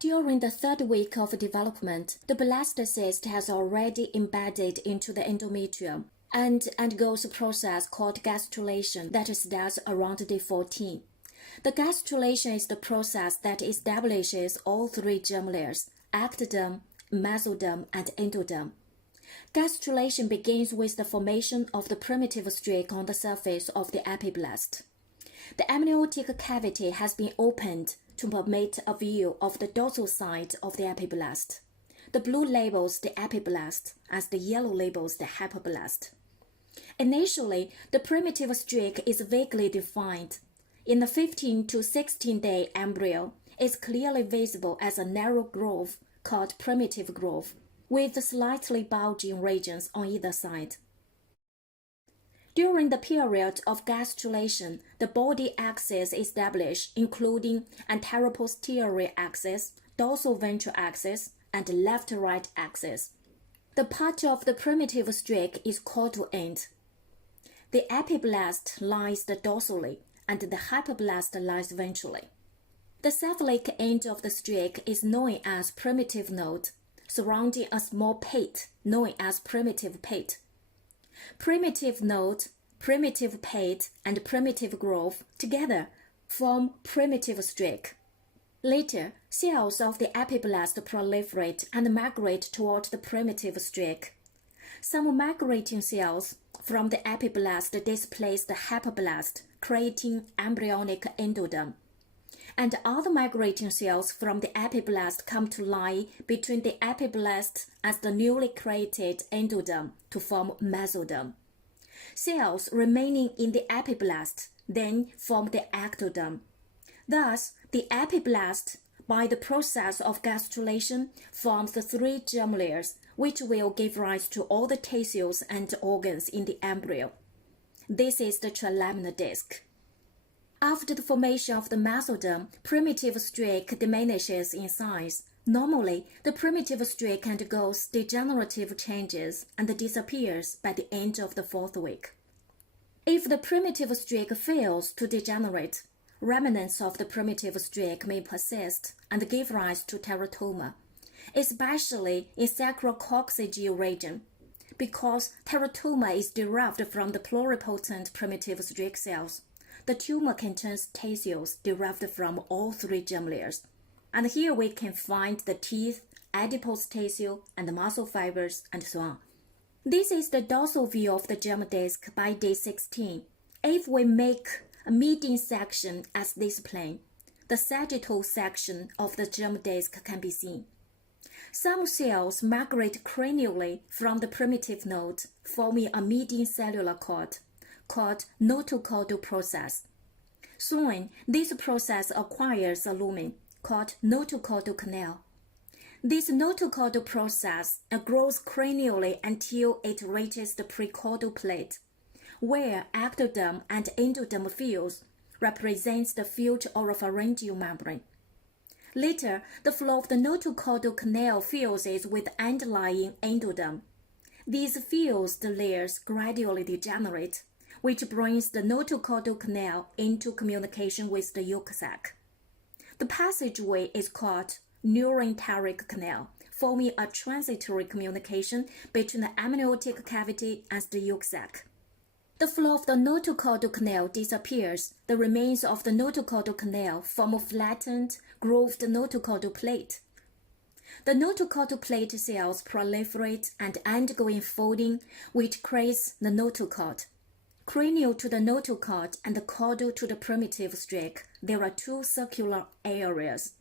During the third week of development, the blastocyst has already embedded into the endometrium and undergoes a process called gastrulation that starts around day 14. The gastrulation is the process that establishes all three germ layers, ectoderm, mesoderm, and endoderm. Gastrulation begins with the formation of the primitive streak on the surface of the epiblast. The amniotic cavity has been opened to permit a view of the dorsal side of the epiblast. The blue labels the epiblast as the yellow labels the hypoblast. Initially, the primitive streak is vaguely defined. In the 15 to 16-day embryo, it's clearly visible as a narrow groove called primitive groove, with slightly bulging regions on either side. During the period of gastrulation, the body axis is established, including anteroposterior axis, dorsal-ventral axis, and left-right axis. The part of the primitive streak is caudal end. The epiblast lies dorsally, and the hypoblast lies ventrally. The cephalic end of the streak is known as primitive node, surrounding a small pate known as primitive pate. Primitive node, primitive pate, and primitive groove together form primitive streak. Later, cells of the epiblast proliferate and migrate toward the primitive streak. Some migrating cells from the epiblast displace the hypoblast, creating embryonic endoderm. And other migrating cells from the epiblast come to lie between the epiblast as the newly created endoderm to form mesoderm. Cells remaining in the epiblast then form the ectoderm. Thus, the epiblast, by the process of gastrulation, forms the three germ layers, which will give rise to all the tissues and organs in the embryo. This is the trilaminar disc. After the formation of the mesoderm, primitive streak diminishes in size. Normally, the primitive streak undergoes degenerative changes and disappears by the end of the fourth week. If the primitive streak fails to degenerate, remnants of the primitive streak may persist and give rise to teratoma, especially in sacrococcygeal region, because teratoma is derived from the pluripotent primitive streak cells. The tumor contains tissues derived from all three germ layers, and here we can find the teeth, adipose tissue, and muscle fibers, and so on. This is the dorsal view of the germ disc by day 16. If we make a median section as this plane, the sagittal section of the germ disc can be seen. Some cells migrate cranially from the primitive node, forming a median cellular cord, called notochordal process. Soon, this process acquires a lumen, called notochordal canal. This notochordal process grows cranially until it reaches the precaudal plate, where ectoderm and endoderm fields represents the fused oropharyngeal membrane. Later, the flow of the notochordal canal fuses with underlying endoderm. These fused layers gradually degenerate, which brings the notochordal canal into communication with the yolk sac. The passageway is called neuroenteric canal, forming a transitory communication between the amniotic cavity and the yolk sac. The flow of the notochordal canal disappears. The remains of the notochordal canal form a flattened, grooved notochordal plate. The notochordal plate cells proliferate and undergo enfolding, which creates the notochord. Cranial to the notochord and caudal to the primitive streak, there are two circular areas,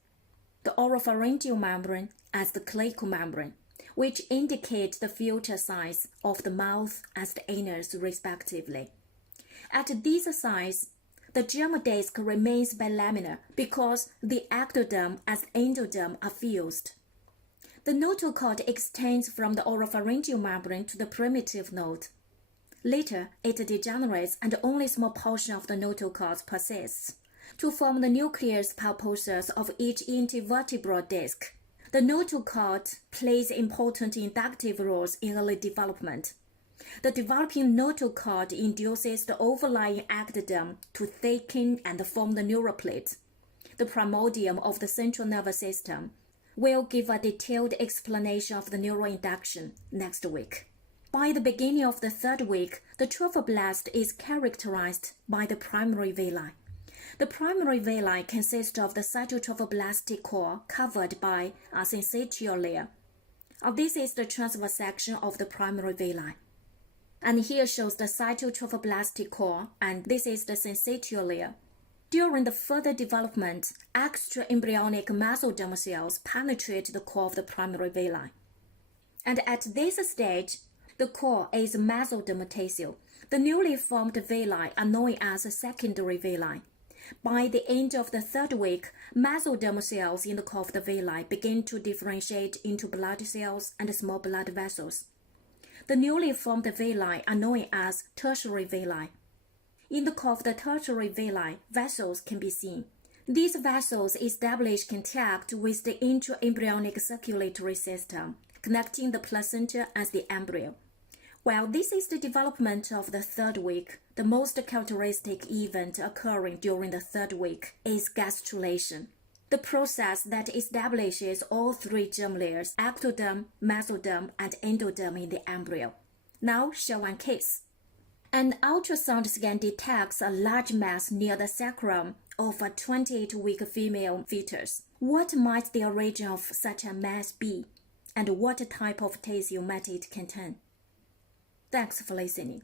the oropharyngeal membrane and the cleidocranial membrane, which indicate the future size of the mouth and the anus respectively. At these sides, the germ disc remains bilaminar because the ectoderm and endoderm are fused. The notochord extends from the oropharyngeal membrane to the primitive node. Later, it degenerates and only a small portion of the notochord persists to form the nucleus pulposus of each intervertebral disc. The notochord plays important inductive roles in early development. The developing notochord induces the overlying ectoderm to thicken and form the neural plate, the primordium of the central nervous system, We'll give a detailed explanation of the neuroinduction next week. By the beginning of the third week, the trophoblast is characterized by the primary villi. The primary villi consist of the cytotrophoblastic core covered by a syncytial layer. This is the transverse section of the primary villi. And here shows the cytotrophoblastic core, and this is the syncytial layer. During the further development, extra-embryonic mesodermal cells penetrate the core of the primary villi. And at this stage, the core is mesodermatous. The newly formed villi are known as secondary villi. By the end of the third week, mesodermal cells in the core of the villi begin to differentiate into blood cells and small blood vessels. The newly formed villi are known as tertiary villi. In the core of the tertiary villi, vessels can be seen. These vessels establish contact with the intraembryonic circulatory system, connecting the placenta and the embryo. While this is the development of the third week, the most characteristic event occurring during the third week is gastrulation, the process that establishes all three germ layers, ectoderm, mesoderm, and endoderm in the embryo. Now, show one case. An ultrasound scan detects a large mass near the sacrum of a 28-week female fetus. What might the origin of such a mass be, and what type of tissue might it contain? Thanks for listening.